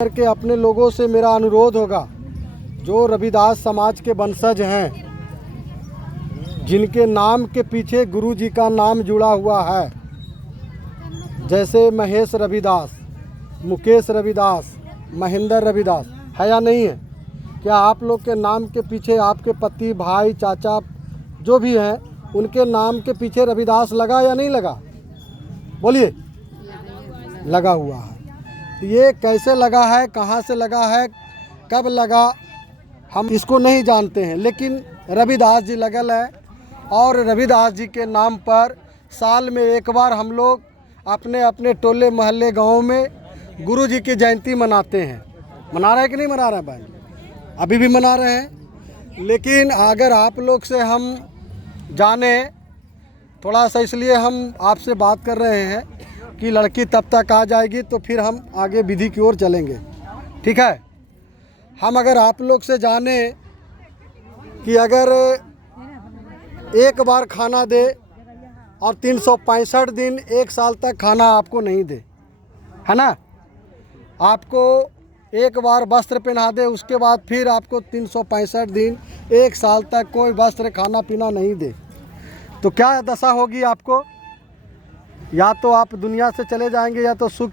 करके अपने लोगों से मेरा अनुरोध होगा, जो रविदास समाज के वंशज हैं, जिनके नाम के पीछे गुरु जी का नाम जुड़ा हुआ है, जैसे महेश रविदास, मुकेश रविदास, महेंद्र रविदास, है या नहीं है? क्या आप लोग के नाम के पीछे आपके पति, भाई, चाचा जो भी हैं, उनके नाम के पीछे रविदास लगा या नहीं लगा? बोलिए। लगा हुआ है। ये कैसे लगा है, कहाँ से लगा है, कब लगा, हम इसको नहीं जानते हैं, लेकिन रविदास जी लगल है। और रविदास जी के नाम पर साल में एक बार हम लोग अपने अपने टोले मोहल्ले गाँव में गुरु जी की जयंती मनाते हैं। मना रहे हैं कि नहीं मना रहे हैं भाई? अभी भी मना रहे हैं। लेकिन अगर आप लोग से हम जाने थोड़ा सा, इसलिए हम आपसे बात कर रहे हैं कि लड़की तब तक आ जाएगी तो फिर हम आगे विधि की ओर चलेंगे, ठीक है? हम अगर आप लोग से जाने कि अगर एक बार खाना दे और 365 दिन एक साल तक खाना आपको नहीं दे, है ना? आपको एक बार वस्त्र पहना दे, उसके बाद फिर आपको 365 दिन एक साल तक कोई वस्त्र, खाना पीना नहीं दे, तो क्या दशा होगी आपको? या तो आप दुनिया से चले जाएंगे, या तो सुख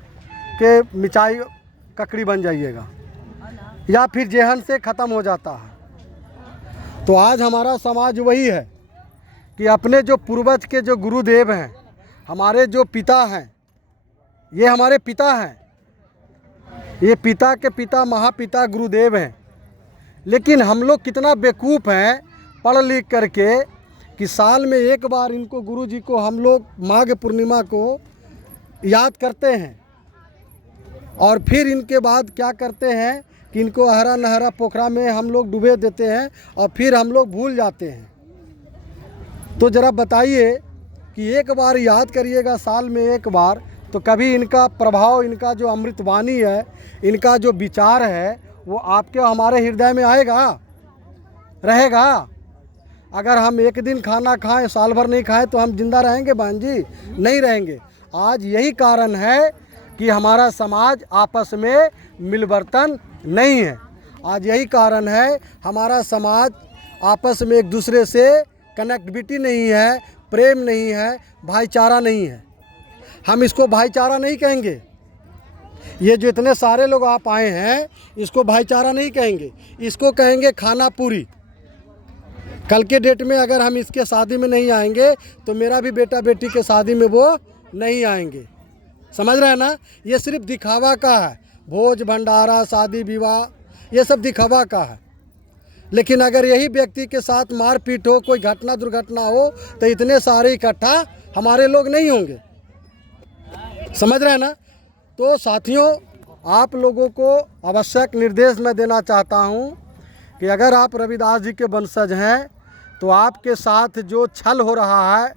के मिठाई ककड़ी बन जाइएगा, या फिर जेहन से ख़त्म हो जाता है। तो आज हमारा समाज वही है कि अपने जो पूर्वज के जो गुरुदेव हैं, हमारे जो पिता हैं, ये हमारे पिता हैं, ये पिता के पिता महापिता गुरुदेव हैं। लेकिन हम लोग कितना बेवकूफ़ हैं पढ़ लिख करके कि साल में एक बार इनको गुरु जी को हम लोग माघ पूर्णिमा को याद करते हैं, और फिर इनके बाद क्या करते हैं कि इनको हरा नहरा पोखरा में हम लोग डुबे देते हैं और फिर हम लोग भूल जाते हैं। तो ज़रा बताइए कि एक बार याद करिएगा साल में एक बार, तो कभी इनका प्रभाव, इनका जो अमृतवाणी है, इनका जो विचार है, वो आपके हमारे हृदय में आएगा, रहेगा? अगर हम एक दिन खाना खाएं, साल भर नहीं खाएं, तो हम जिंदा रहेंगे बहन जी? नहीं रहेंगे। आज यही कारण है कि हमारा समाज आपस में मिलवर्तन नहीं है। आज यही कारण है हमारा समाज आपस में एक दूसरे से कनेक्टिविटी नहीं है, प्रेम नहीं है, भाईचारा नहीं है। हम इसको भाईचारा नहीं कहेंगे। ये जो इतने सारे लोग आप आए हैं, इसको भाईचारा नहीं कहेंगे, इसको कहेंगे खाना पूरी। कल के डेट में अगर हम इसके शादी में नहीं आएंगे, तो मेरा भी बेटा बेटी के शादी में वो नहीं आएंगे। समझ रहे हैं ना? ये सिर्फ दिखावा का है। भोज भंडारा, शादी विवाह, ये सब दिखावा का है। लेकिन अगर यही व्यक्ति के साथ मारपीट हो, कोई घटना दुर्घटना हो, तो इतने सारे इकट्ठा हमारे लोग नहीं होंगे। समझ रहे हैं ना? तो साथियों, आप लोगों को आवश्यक निर्देश मैं देना चाहता हूँ कि अगर आप रविदास जी के वंशज हैं, तो आपके साथ जो छल हो रहा है,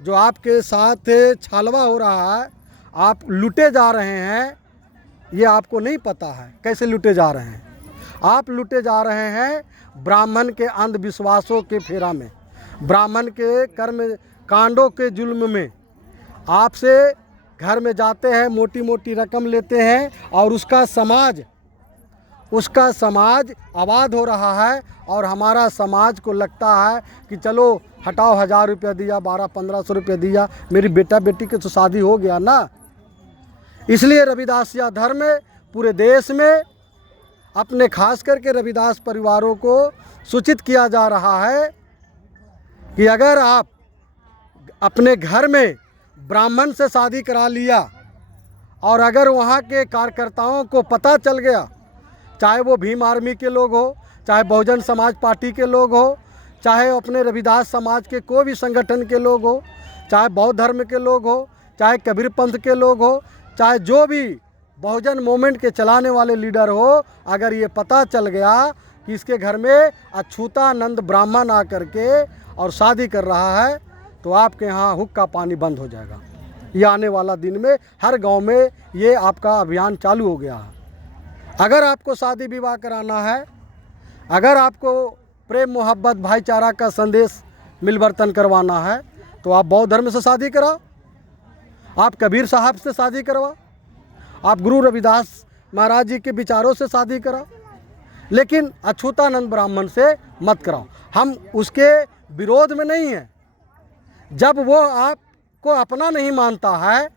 जो आपके साथ छलवा हो रहा है, आप लूटे जा रहे हैं, ये आपको नहीं पता है कैसे लूटे जा रहे हैं। आप लूटे जा रहे हैं ब्राह्मण के अंधविश्वासों के फेरा में, ब्राह्मण के कर्म कांडों के जुल्म में। आपसे घर में जाते हैं, मोटी मोटी रकम लेते हैं, और उसका समाज आबाद हो रहा है। और हमारा समाज को लगता है कि चलो हटाओ, 1000 रुपया दिया, 1200-1500 रुपया दिया, मेरी बेटा बेटी की तो शादी हो गया ना। इसलिए रविदासिया धर्म पूरे देश में अपने खास करके रविदास परिवारों को सूचित किया जा रहा है कि अगर आप अपने घर में ब्राह्मण से शादी करा लिया, और अगर वहाँ के कार्यकर्ताओं को पता चल गया, चाहे वो भीम आर्मी के लोग हो, चाहे बहुजन समाज पार्टी के लोग हो, चाहे अपने रविदास समाज के कोई भी संगठन के लोग हो, चाहे बौद्ध धर्म के लोग हो, चाहे कबीर पंथ के लोग हो, चाहे जो भी बहुजन मूवमेंट के चलाने वाले लीडर हो, अगर ये पता चल गया कि इसके घर में अछूतानंद ब्राह्मण आकर के और शादी कर रहा है, तो आपके यहाँ हुक्का पानी बंद हो जाएगा। ये आने वाला दिन में हर गांव में ये आपका अभियान चालू हो गया है। अगर आपको शादी विवाह कराना है, अगर आपको प्रेम मोहब्बत भाईचारा का संदेश मिलवर्तन करवाना है, तो आप बौद्ध धर्म से शादी कराओ, आप कबीर साहब से शादी करवाओ, आप गुरु रविदास महाराज जी के विचारों से शादी कराओ, लेकिन अछूतानंद ब्राह्मण से मत कराओ। हम उसके विरोध में नहीं हैं। जब वो आपको अपना नहीं मानता है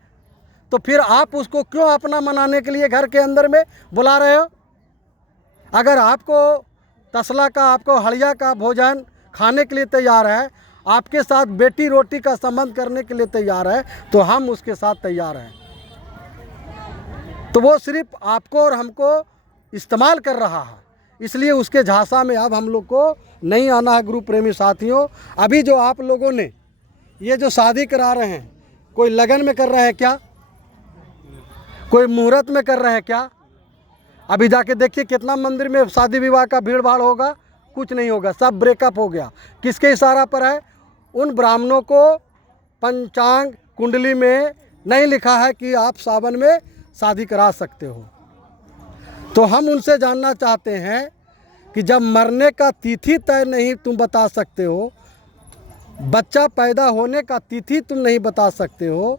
तो फिर आप उसको क्यों अपना मनाने के लिए घर के अंदर में बुला रहे हो? अगर आपको तसला का, आपको हड़िया का भोजन खाने के लिए तैयार है, आपके साथ बेटी रोटी का संबंध करने के लिए तैयार है, तो हम उसके साथ तैयार हैं। तो वो सिर्फ आपको और हमको इस्तेमाल कर रहा है, इसलिए उसके झांसा में अब हम लोग को नहीं आना है। गुरु प्रेमी साथियों, अभी जो आप लोगों ने ये जो शादी करा रहे हैं, कोई लगन में कर रहे हैं क्या? कोई मुहूर्त में कर रहे हैं क्या? अभी जाके देखिए कितना मंदिर में शादी विवाह का भीड़ भाड़ होगा, कुछ नहीं होगा, सब ब्रेकअप हो गया। किसके इशारा पर है? उन ब्राह्मणों को पंचांग कुंडली में नहीं लिखा है कि आप सावन में शादी करा सकते हो। तो हम उनसे जानना चाहते हैं कि जब मरने का तिथि तय नहीं तुम बता सकते हो, बच्चा पैदा होने का तिथि तुम नहीं बता सकते हो,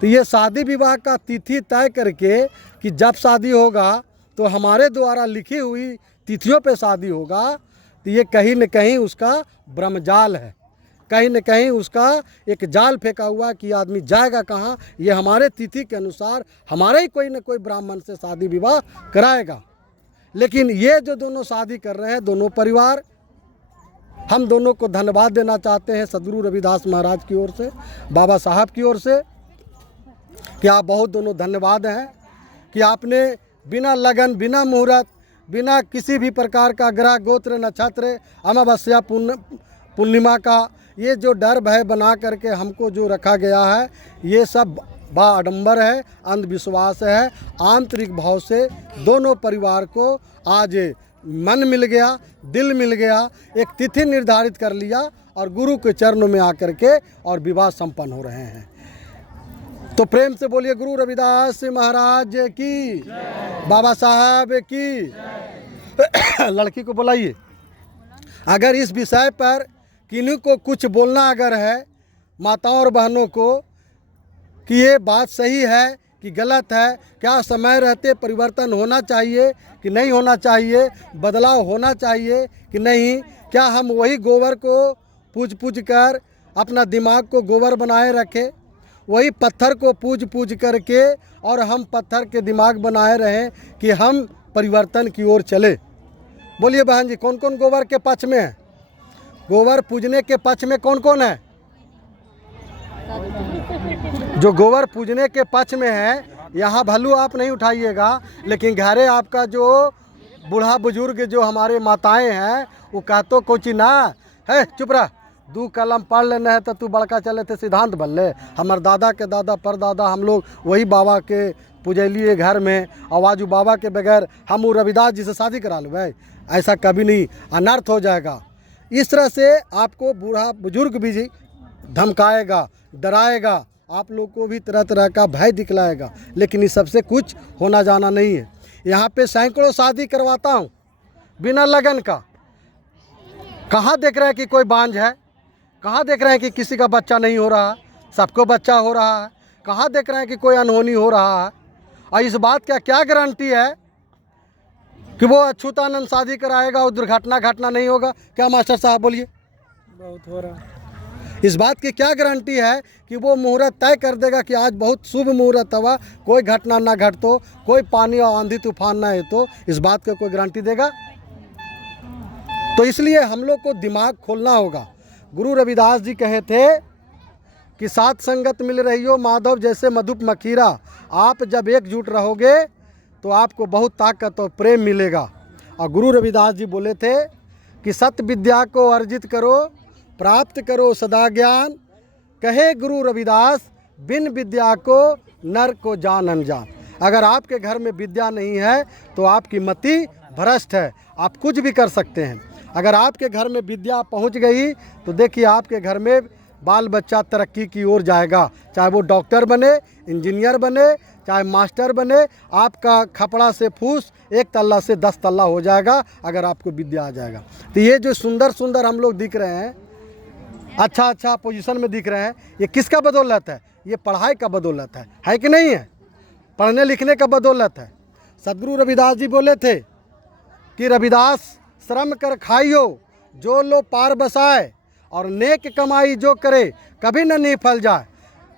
तो ये शादी विवाह का तिथि तय करके कि जब शादी होगा तो हमारे द्वारा लिखी हुई तिथियों पे शादी होगा, तो ये कहीं न कहीं उसका ब्रह्मजाल है, कहीं न कहीं उसका एक जाल फेंका हुआ कि आदमी जाएगा कहाँ। ये हमारे तिथि के अनुसार हमारे ही कोई न कोई ब्राह्मण से शादी विवाह कराएगा। लेकिन ये जो दोनों शादी कर रहे हैं, दोनों परिवार, हम दोनों को धन्यवाद देना चाहते हैं सदगुरु रविदास महाराज की ओर से, बाबा साहब की ओर से, कि आप बहुत दोनों धन्यवाद हैं कि आपने बिना लगन, बिना मुहूर्त, बिना किसी भी प्रकार का ग्रह गोत्र नक्षत्र अमावस्या पूर्णिमा का ये जो डर भय बना करके हमको जो रखा गया है, ये सब बा आडम्बर है, अंधविश्वास है। आंतरिक भाव से दोनों परिवार को आज मन मिल गया, दिल मिल गया, एक तिथि निर्धारित कर लिया और गुरु के चरणों में आकर के और विवाह संपन्न हो रहे हैं। तो प्रेम से बोलिए गुरु रविदास महाराज की, बाबा साहब की। लड़की को बुलाइए। अगर इस विषय पर किन्हीं को कुछ बोलना अगर है, माताओं और बहनों को, कि ये बात सही है कि गलत है, क्या समय रहते परिवर्तन होना चाहिए कि नहीं होना चाहिए, बदलाव होना चाहिए कि नहीं, क्या हम वही गोबर को पूज कर अपना दिमाग को गोबर बनाए रखें, वही पत्थर को पूज करके और हम पत्थर के दिमाग बनाए रहें कि हम परिवर्तन की ओर चले? बोलिए बहन जी, कौन कौन गोबर के पक्ष में है? गोबर पूजने के पक्ष में कौन कौन है? जो गोबर पूजने के पक्ष में है, यहाँ भलू आप नहीं उठाइएगा, लेकिन घरे आपका जो बूढ़ा बुजुर्ग जो हमारे माताएं हैं, वो कहतो कोची ना है, चुप रह, 2 कलम पढ़ लेना है तो तू बड़का चले थे सिद्धांत बन ले। हमारे दादा के दादा परदादा हम लोग वही बाबा के पूजलिए घर में, आवाज़ बाबा के बगैर हम वो रविदास जी से शादी करा लो भाई, ऐसा कभी नहीं, अनर्थ हो जाएगा। इस तरह से आपको बूढ़ा बुजुर्ग भी जी धमकाएगा, डराएगा, आप लोग को भी तरह तरह का भय दिखलाएगा, लेकिन इस सबसे कुछ होना जाना नहीं है। यहाँ पे सैकड़ों शादी करवाता हूँ बिना लगन का। कहाँ देख रहे हैं कि कोई बांझ है? कहाँ देख रहे हैं कि किसी का बच्चा नहीं हो रहा? सबको बच्चा हो रहा है। कहाँ देख रहे हैं कि कोई अनहोनी हो रहा है? और इस बात का क्या गारंटी है कि वो अछूतानंद शादी कराएगा और दुर्घटना घटना नहीं होगा? क्या मास्टर साहब बोलिए? बहुत हो रहा। इस बात की क्या गारंटी है कि वो मुहूर्त तय कर देगा कि आज बहुत शुभ मुहूर्त हुआ, कोई घटना ना घट तो, कोई पानी और आंधी तूफान ना है, तो इस बात का कोई गारंटी देगा? तो इसलिए हम लोग को दिमाग खोलना होगा। गुरु रविदास जी कहे थे कि साथ संगत मिल रही हो माधव जैसे मधुप मखीरा, आप जब एकजुट रहोगे तो आपको बहुत ताकत और प्रेम मिलेगा। और गुरु रविदास जी बोले थे कि सत्य विद्या को अर्जित करो, प्राप्त करो सदा ज्ञान, कहे गुरु रविदास बिन विद्या को नर को जान अनजान। अगर आपके घर में विद्या नहीं है तो आपकी मति भ्रष्ट है, आप कुछ भी कर सकते हैं। अगर आपके घर में विद्या पहुंच गई तो देखिए आपके घर में बाल बच्चा तरक्की की ओर जाएगा, चाहे वो डॉक्टर बने, इंजीनियर बने, चाहे मास्टर बने, आपका खपड़ा से फूस 1 तल्ला से 10 तल्ला हो जाएगा अगर आपको विद्या आ जाएगा। तो ये जो सुंदर सुंदर हम लोग दिख रहे हैं, अच्छा पोजीशन में दिख रहे हैं, ये किसका बदौलत है? ये पढ़ाई का बदौलत है कि नहीं है? पढ़ने लिखने का बदौलत है। सदगुरु रविदास जी बोले थे कि रविदास श्रम कर खाइयो जो लो पार बसाए, और नेक कमाई जो करे कभी न निफल जाए।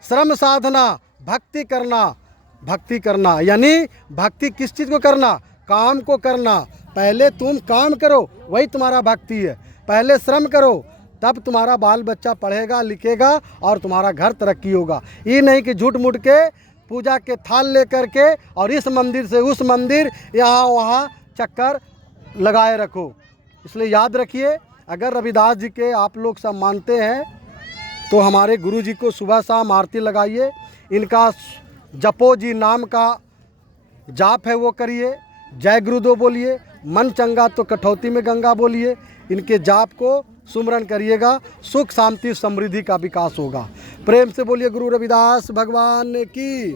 श्रम साधना भक्ति करना यानी भक्ति किस चीज़ को करना? काम को करना। पहले तुम काम करो, वही तुम्हारा भक्ति है। पहले श्रम करो, तब तुम्हारा बाल बच्चा पढ़ेगा लिखेगा और तुम्हारा घर तरक्की होगा। ये नहीं कि झूठ मूठ के पूजा के थाल ले करके और इस मंदिर से उस मंदिर यहाँ वहाँ चक्कर लगाए रखो। इसलिए याद रखिए, अगर रविदास जी के आप लोग सब मानते हैं तो हमारे गुरु जी को सुबह शाम आरती लगाइए। इनका जपो जी नाम का जाप है वो करिए, जय गुरुदेव बोलिए, मन चंगा तो कठौती में गंगा बोलिए। इनके जाप को सुमरन करिएगा, सुख शांति समृद्धि का विकास होगा। प्रेम से बोलिए गुरु रविदास भगवान की।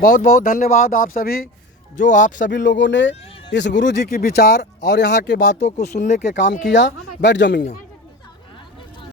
बहुत बहुत धन्यवाद आप सभी, जो आप सभी लोगों ने इस गुरु जी की विचार और यहाँ के बातों को सुनने के काम किया। बैठ जाओ मियाँ।